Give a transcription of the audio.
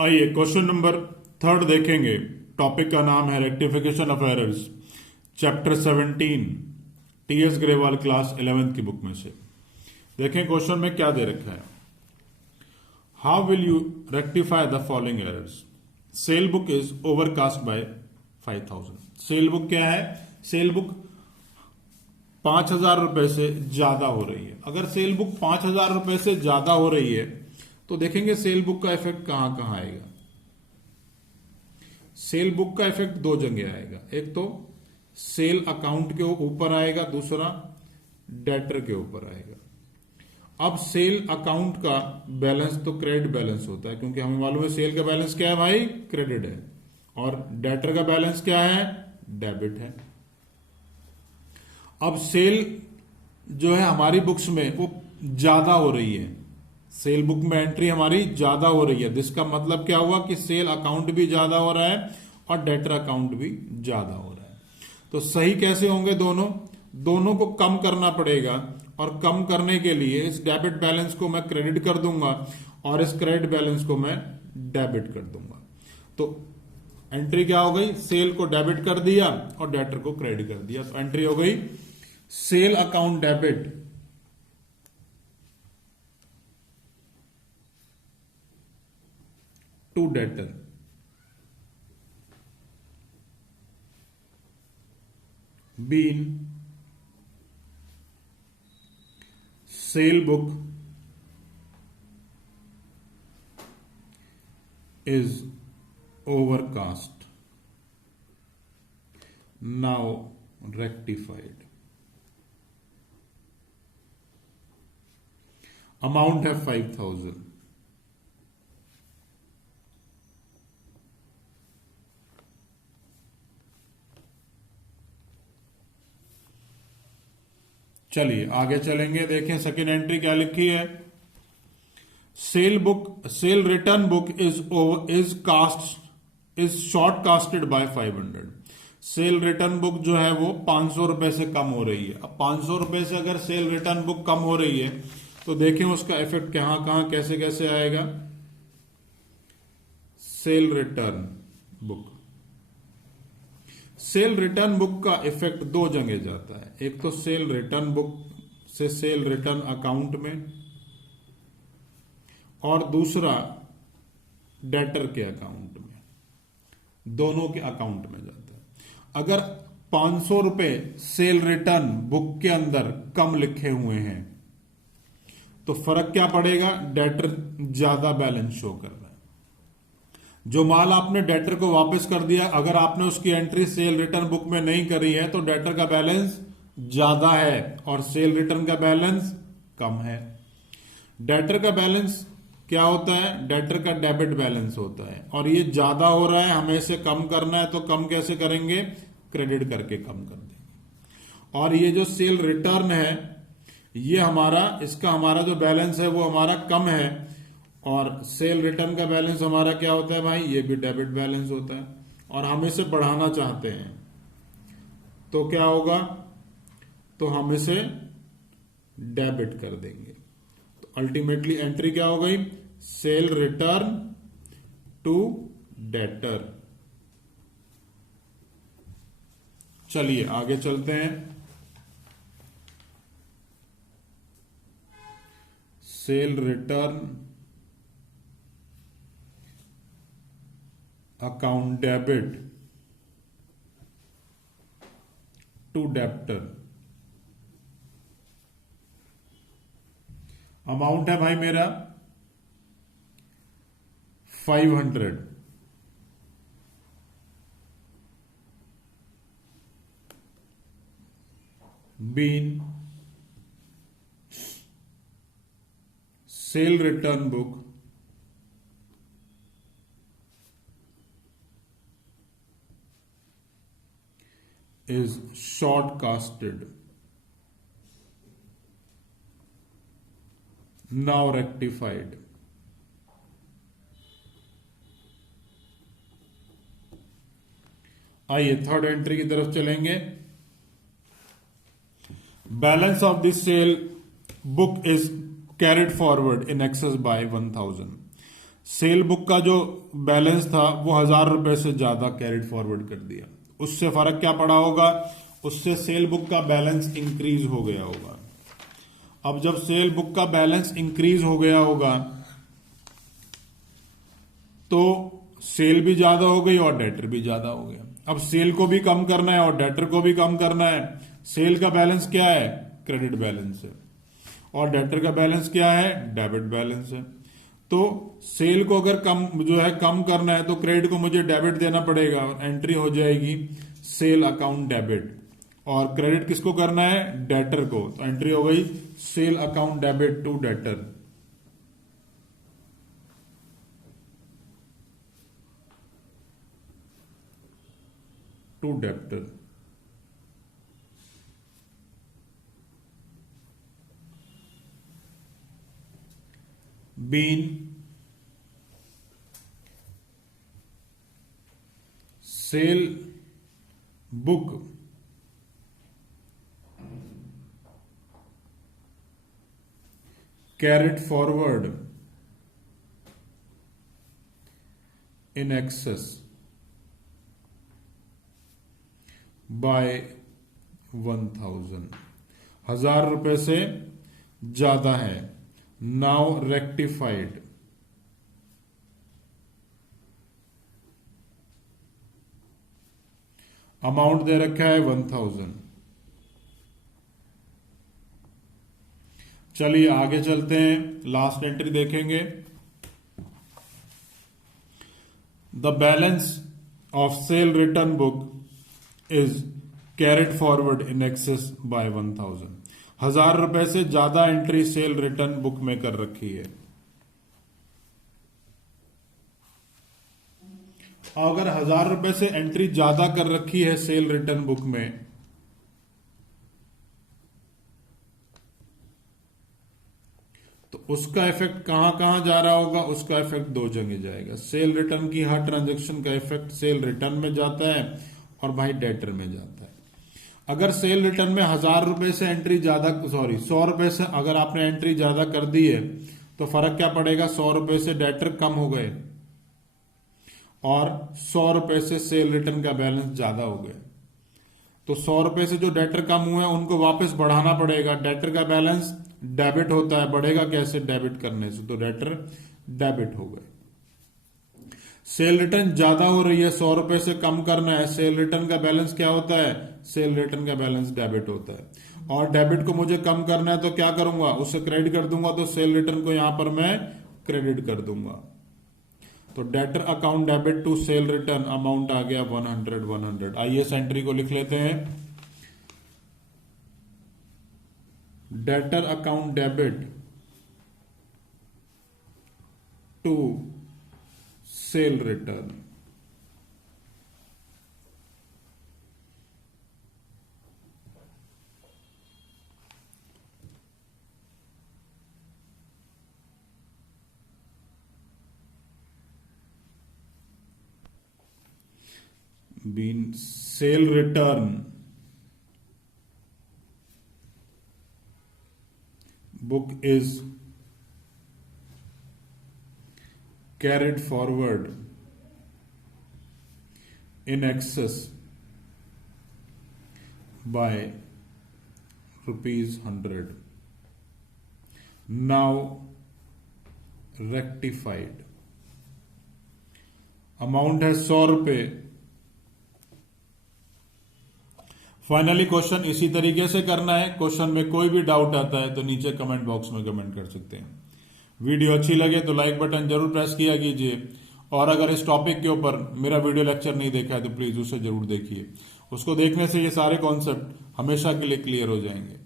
आइए question number 3 देखेंगे। Topic का नाम है rectification of errors, chapter 17, TS Grewal class 11th की बुक में से। देखें क्वेश्चन में क्या दे रखा है। How will you rectify the following errors? Cell book is overcast bye 5000। Cell book क्या है? सेल बुक 5000 रुपए से ज्यादा हो रही है। अगर सेल बुक 5000 रुपए से ज्यादा हो रही है तो देखेंगे सेल बुक का इफेक्ट कहां कहां आएगा। सेल बुक का इफेक्ट दो जगह आएगा, एक तो सेल अकाउंट के ऊपर आएगा, दूसरा डेटर के ऊपर आएगा। अब सेल अकाउंट का बैलेंस तो क्रेडिट बैलेंस होता है, क्योंकि हमें मालूम है सेल का बैलेंस क्या है भाई, क्रेडिट है, और डेटर का बैलेंस क्या है, डेबिट है। अब सेल जो है हमारी बुक्स में वो ज्यादा हो रही है, सेल बुक में एंट्री हमारी ज्यादा हो रही है। जिसका मतलब क्या हुआ कि सेल अकाउंट भी ज्यादा हो रहा है और डेटर अकाउंट भी ज्यादा हो रहा है। तो सही कैसे होंगे दोनों को कम करना पड़ेगा, और कम करने के लिए इस डेबिट बैलेंस को मैं क्रेडिट कर दूंगा और इस क्रेडिट बैलेंस को मैं डेबिट कर दूंगा। तो एंट्री क्या हो गई, सेल को डेबिट कर दिया और डेटर को क्रेडिट कर दिया। तो एंट्री हो गई sale account debit to debtor, being sale book is overcast, now rectified। Amount है 5000। चलिए आगे चलेंगे, देखें सेकेंड एंट्री क्या लिखी है। Sale return book is short casted by 500। Sale return book जो है वो 500 रुपए से कम हो रही है। अब 500 रुपए से अगर सेल रिटर्न बुक कम हो रही है तो देखें उसका इफेक्ट कहां कहां कैसे कैसे आएगा। सेल रिटर्न बुक का इफेक्ट दो जगह जाता है, एक तो सेल रिटर्न बुक से सेल रिटर्न अकाउंट में, और दूसरा डेटर के अकाउंट में, दोनों के अकाउंट में जाता है। अगर 500 रुपए सेल रिटर्न बुक के अंदर कम लिखे हुए हैं तो फर्क क्या पड़ेगा, डेटर ज्यादा बैलेंस शो कर रहा है। जो माल आपने डेटर को वापस कर दिया, अगर आपने उसकी एंट्री सेल रिटर्न बुक में नहीं करी है तो डेटर का बैलेंस ज्यादा है और सेल रिटर्न का बैलेंस कम है। डेटर का बैलेंस क्या होता है, डेटर का डेबिट बैलेंस होता है, और ये ज्यादा हो रहा है, हमें इसे कम करना है। तो कम कैसे करेंगे, क्रेडिट करके कम कर देंगे। और ये जो सेल रिटर्न है ये हमारा जो बैलेंस है वो हमारा कम है, और सेल रिटर्न का बैलेंस हमारा क्या होता है भाई, ये भी डेबिट बैलेंस होता है, और हम इसे बढ़ाना चाहते हैं तो क्या होगा, तो हम इसे डेबिट कर देंगे। तो अल्टीमेटली एंट्री क्या हो गई, सेल रिटर्न टू डेटर। चलिए आगे चलते हैं। Sale return account debit to debtor. Amount है भाई मेरा 500, being sale return book is short casted, now rectified। आइए थर्ड एंट्री की तरफ चलेंगे। Balance of the sale book is carried forward in excess by 1000। Sale book का जो balance था वो 1,000 रुपए से ज्यादा कैरिड फॉरवर्ड कर दिया, उससे फर्क क्या पड़ा होगा, उससे सेल बुक का बैलेंस इंक्रीज हो गया होगा। अब जब सेल बुक का बैलेंस इंक्रीज हो गया होगा तो सेल भी ज्यादा हो गई और डेटर भी ज्यादा हो गया। अब सेल को भी कम करना है और डेटर को भी कम करना है। सेल का बैलेंस क्या है, क्रेडिट बैलेंस है, और डेटर का बैलेंस क्या है, डेबिट बैलेंस है। तो सेल को अगर कम जो है कम करना है तो क्रेडिट को मुझे डेबिट देना पड़ेगा और एंट्री हो जाएगी सेल अकाउंट डेबिट, और क्रेडिट किसको करना है, डेटर को, तो एंट्री हो गई sale account debit to debtor. To debtor. Being sale book carried forward in excess by 1,000, 1,000 रुपए से ज्यादा है। नाउ रेक्टिफाइड, अमाउंट दे रखा है 1,000। चलिए आगे चलते हैं, लास्ट एंट्री देखेंगे। The balance of sale return book is carried forward in excess by 1,000, 1,000 रुपए से ज्यादा एंट्री सेल रिटर्न बुक में कर रखी है। अगर 1,000 रुपए से एंट्री ज्यादा कर रखी है सेल रिटर्न बुक में, तो उसका इफेक्ट कहां कहां जा रहा होगा, उसका इफेक्ट दो जगह जाएगा। सेल रिटर्न की हर ट्रांजैक्शन का इफेक्ट सेल रिटर्न में जाता है और भाई डेटर में जाता है। अगर सेल रिटर्न में 1,000 रुपए से एंट्री ज्यादा, 100 रुपए से अगर आपने एंट्री ज्यादा कर दी है तो फर्क क्या पड़ेगा, 100 रुपए से डेटर कम हो गए और 100 रुपए से सेल रिटर्न का बैलेंस ज्यादा हो गया। तो 100 रुपए से जो डेटर कम हुए हैं उनको वापस बढ़ाना पड़ेगा। डेटर का बैलेंस डेबिट होता है, बढ़ेगा कैसे, डेबिट करने से, तो डेटर डेबिट हो गए। सेल रिटर्न ज्यादा हो रही है, 100 रुपए से कम करना है, सेल रिटर्न का बैलेंस क्या होता है, सेल रिटर्न का बैलेंस डेबिट होता है। और डेबिट को मुझे कम करना है तो क्या करूंगा, उसे क्रेडिट कर दूंगा, तो सेल रिटर्न को यहां पर मैं क्रेडिट कर दूंगा। तो debtor account debit to sale return, amount आ गया 100 100। आइए इस एंट्री को लिख लेते हैं। Debtor account debit to sale return, being sale return book is carried forward in excess by ₹100, now rectified, amount है 100 रुपए। फाइनली क्वेश्चन इसी तरीके से करना है। क्वेश्चन में कोई भी डाउट आता है तो नीचे कमेंट बॉक्स में कमेंट कर सकते हैं। वीडियो अच्छी लगे तो लाइक बटन जरूर प्रेस किया कीजिए, और अगर इस टॉपिक के ऊपर मेरा वीडियो लेक्चर नहीं देखा है तो प्लीज उसे जरूर देखिए। उसको देखने से ये सारे कॉन्सेप्ट हमेशा के लिए क्लियर हो जाएंगे।